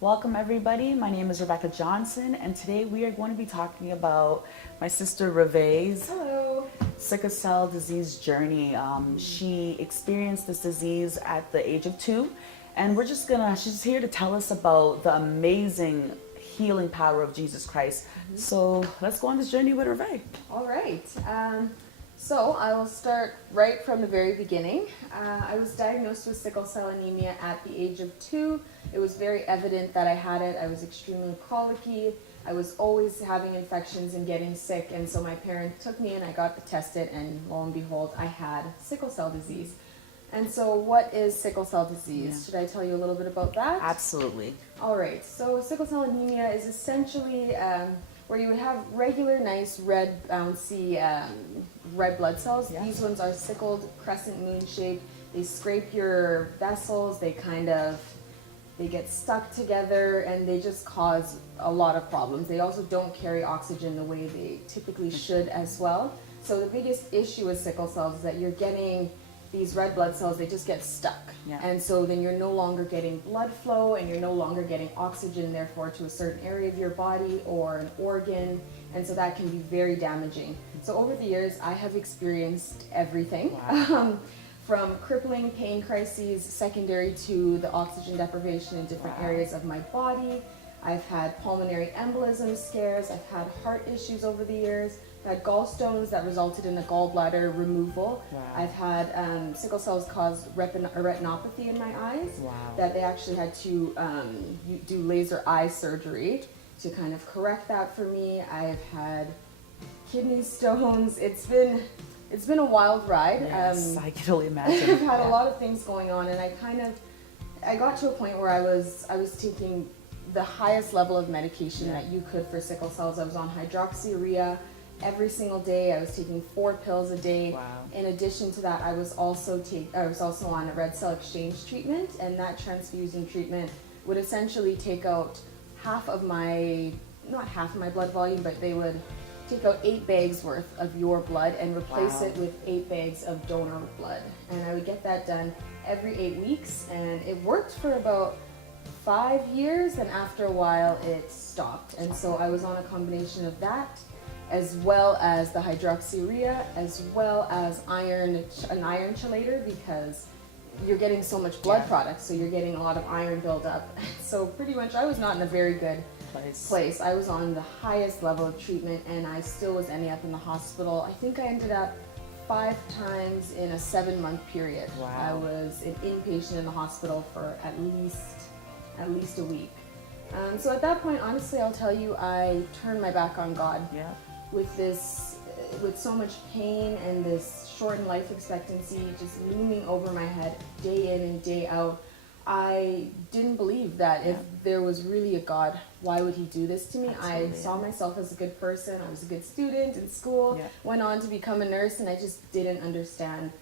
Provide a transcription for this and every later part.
Welcome everybody. My name is Rebecca Johnson, and today we are going to be talking about my sister Revèe's Hello. sickle cell disease journey. She experienced this disease at the age of 2, and she's here to tell us about the amazing healing power of Jesus Christ. So let's go on this journey with Revèe. All right. So I will start right from the very beginning. I was diagnosed with sickle cell anemia at the age of 2. It was very evident that I had it. I was extremely colicky. I was always having infections and getting sick, and so my parents took me and I got tested, and lo and behold, I had sickle cell disease. And so what is sickle cell disease? Yeah. Should I tell you a little bit about that? Absolutely. All right, so sickle cell anemia is essentially where you would have regular, nice, red, bouncy, red blood cells. Yeah. These ones are sickled, crescent moon shaped. They scrape your vessels. They get stuck together, and they just cause a lot of problems. They also don't carry oxygen the way they typically should as well. So the biggest issue with sickle cells is that you're getting these red blood cells, they just get stuck. Yeah. And so then you're no longer getting blood flow, and you're no longer getting oxygen, therefore, to a certain area of your body or an organ. And so that can be very damaging. So over the years, I have experienced everything. Wow. From crippling pain crises secondary to the oxygen deprivation in different areas of my body. I've had pulmonary embolism scares. I've had heart issues over the years. I've had gallstones that resulted in a gallbladder removal. Wow. I've had sickle cells caused retinopathy in my eyes. Wow. That they actually had to do laser eye surgery to kind of correct that for me. I've had kidney stones. It's been a wild ride. Yes, I can only imagine. I've had a lot of things going on, and I got to a point where I was taking the highest level of medication that you could for sickle cells. I was on hydroxyurea every single day. I was taking 4 pills a day. Wow. In addition to that, I was also on a red cell exchange treatment, and that transfusion treatment would essentially take out not half of my blood volume, but they would take out 8 bags worth of your blood and replace it with 8 bags of donor blood. And I would get that done every 8 weeks, and it worked for about 5 years, and after a while it stopped. And so I was on a combination of that, as well as the hydroxyurea, as well as an iron chelator, because you're getting so much blood product, so you're getting a lot of iron buildup. So pretty much I was not in a very good place. I was on the highest level of treatment, and I still was ending up in the hospital. I think I ended up 5 times in a 7-month period. Wow. I was an inpatient in the hospital for at least a week. So at that point, honestly, I'll tell you, I turned my back on God. Yeah. With so much pain and this shortened life expectancy just looming over my head day in and day out. I didn't believe that if there was really a God, why would he do this to me? Absolutely, I saw myself as a good person. I was a good student in school, went on to become a nurse, and I just didn't understand.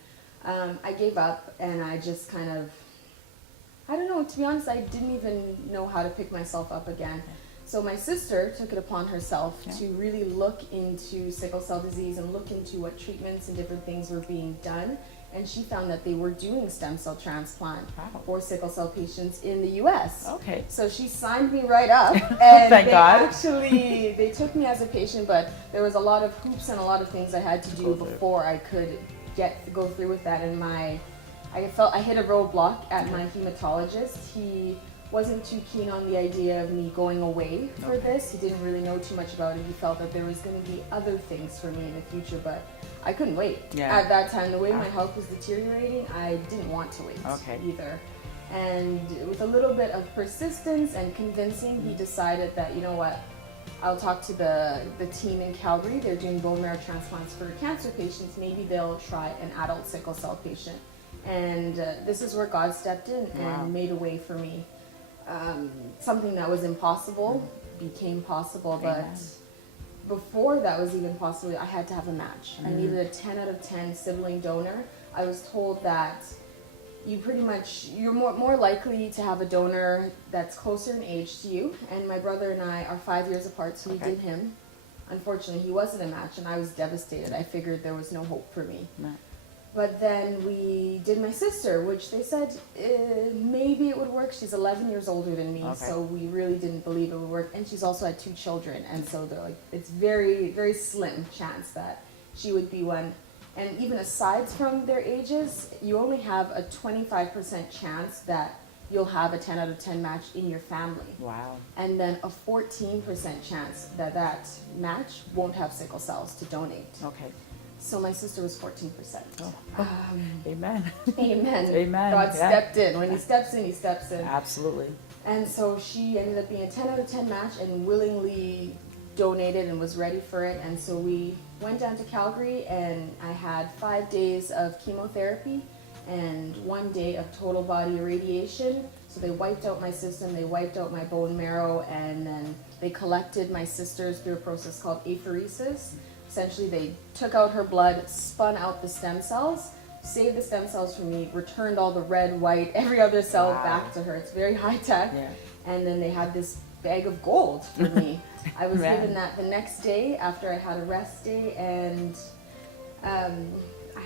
I gave up, and I just I don't know, to be honest, I didn't even know how to pick myself up again. So my sister took it upon herself to really look into sickle cell disease and look into what treatments and different things were being done. And she found that they were doing stem cell transplant for sickle cell patients in the U.S. Okay. So she signed me right up, and Thank God. they took me as a patient, but there was a lot of hoops and a lot of things I had to do before I could go through with that. And I hit a roadblock at my hematologist. He wasn't too keen on the idea of me going away for this. He didn't really know too much about it. He felt that there was going to be other things for me in the future, but I couldn't wait. At that time, the way my health was deteriorating, I didn't want to wait either. And with a little bit of persistence and convincing, he decided that, you know what, I'll talk to the team in Calgary. They're doing bone marrow transplants for cancer patients. Maybe they'll try an adult sickle cell patient. And this is where God stepped in and made a way for me. Something that was impossible became possible, but before that was even possible, I had to have a match. I needed a 10 out of 10 sibling donor. I was told that you're more likely to have a donor that's closer in age to you, and my brother and I are 5 years apart, so we did him. Unfortunately, he wasn't a match, and I was devastated. I figured there was no hope for me. But then we did my sister, which they said maybe it would work. She's 11 years older than me, so we really didn't believe it would work. And she's also had 2 children, and so they're like, it's very, very slim chance that she would be one. And even aside from their ages, you only have a 25% chance that you'll have a 10 out of 10 match in your family. Wow. And then a 14% chance that that match won't have sickle cells to donate. Okay. So my sister was 14%. Oh. Amen. Amen. Amen. God stepped in. When he steps in, he steps in. Absolutely. And so she ended up being a 10 out of 10 match and willingly donated and was ready for it. And so we went down to Calgary, and I had 5 days of chemotherapy and 1 day of total body irradiation. So they wiped out my system, they wiped out my bone marrow, and then they collected my sister's through a process called apheresis. Essentially, they took out her blood, spun out the stem cells, saved the stem cells for me, returned all the red, white, every other cell back to her. It's very high tech. Yeah. And then they had this bag of gold for me. I was given that the next day after I had a rest day, and I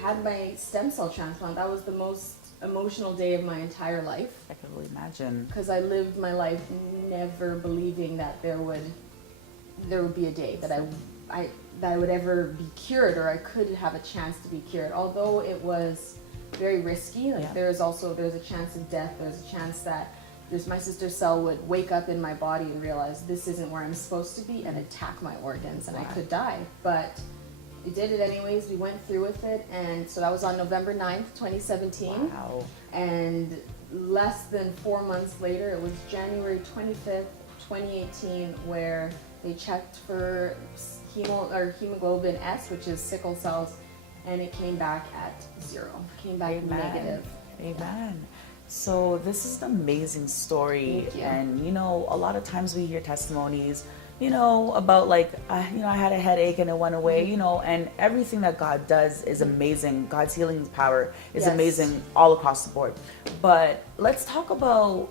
had my stem cell transplant. That was the most emotional day of my entire life. I can really imagine. Because I lived my life never believing that there would be a day that I would ever be cured, or I could have a chance to be cured. Although it was very risky, like there's a chance of death. There's a chance that my sister's cell would wake up in my body and realize this isn't where I'm supposed to be and attack my organs, and I could die. But we did it anyways. We went through with it, and so that was on November 9th, 2017. Wow. And less than 4 months later, it was January 25th, 2018, where they checked for hemoglobin S, which is sickle cells, and it came back at 0. Came back negative. Amen. So this is an amazing story, and a lot of times we hear testimonies, about like, I had a headache and it went away, and everything that God does is amazing. God's healing power is amazing all across the board. But let's talk about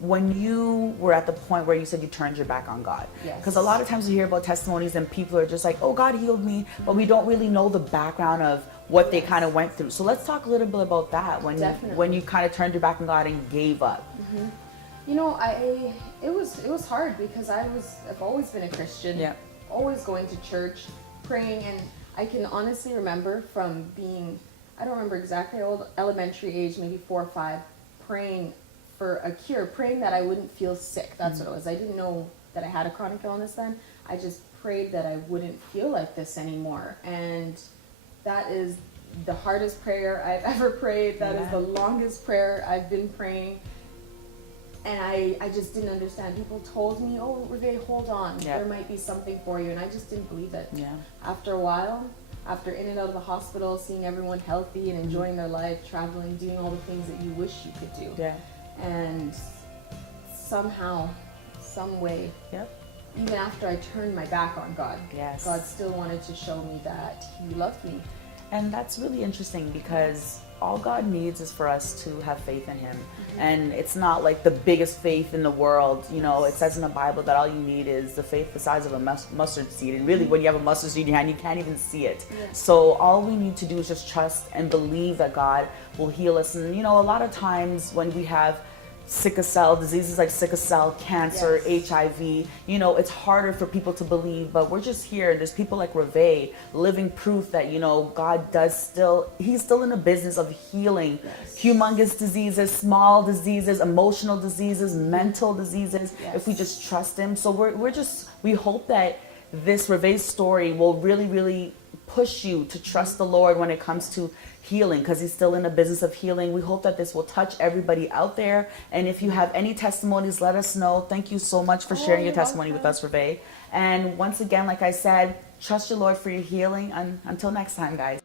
when you were at the point where you said you turned your back on God. Because a lot of times we hear about testimonies and people are just like, oh, God healed me, but we don't really know the background of what they kind of went through. So let's talk a little bit about that, when you kind of turned your back on God and gave up. It was hard because I've always been a Christian, always going to church, praying, and I can honestly remember from being, I don't remember exactly old, elementary age, maybe 4 or 5, praying for a cure, praying that I wouldn't feel sick. That's what it was. I didn't know that I had a chronic illness then. I just prayed that I wouldn't feel like this anymore. And that is the hardest prayer I've ever prayed. That is the longest prayer I've been praying. And I just didn't understand. People told me, oh, Revèe, hold on. There might be something for you. And I just didn't believe it. After a while, after in and out of the hospital, seeing everyone healthy and enjoying their life, traveling, doing all the things that you wish you could do. And somehow, some way, even after I turned my back on God, God still wanted to show me that He loved me. And that's really interesting because all God needs is for us to have faith in Him. And it's not like the biggest faith in the world. It says in the Bible that all you need is the faith the size of a mustard seed. And really, when you have a mustard seed in your hand, you can't even see it. So all we need to do is just trust and believe that God will heal us. And, a lot of times when we have sickle cell diseases like sickle cell, cancer, HIV, it's harder for people to believe, but we're just here. There's people like Revèe, living proof that, God He's still in the business of healing humongous diseases, small diseases, emotional diseases, mental diseases, if we just trust Him. So we hope that this Revèe story will really, really push you to trust the Lord when it comes to healing, because He's still in the business of healing. We hope that this will touch everybody out there. And if you have any testimonies, let us know. Thank you so much for sharing your testimony with us, Revèe. And once again, like I said, trust your Lord for your healing. Until next time, guys.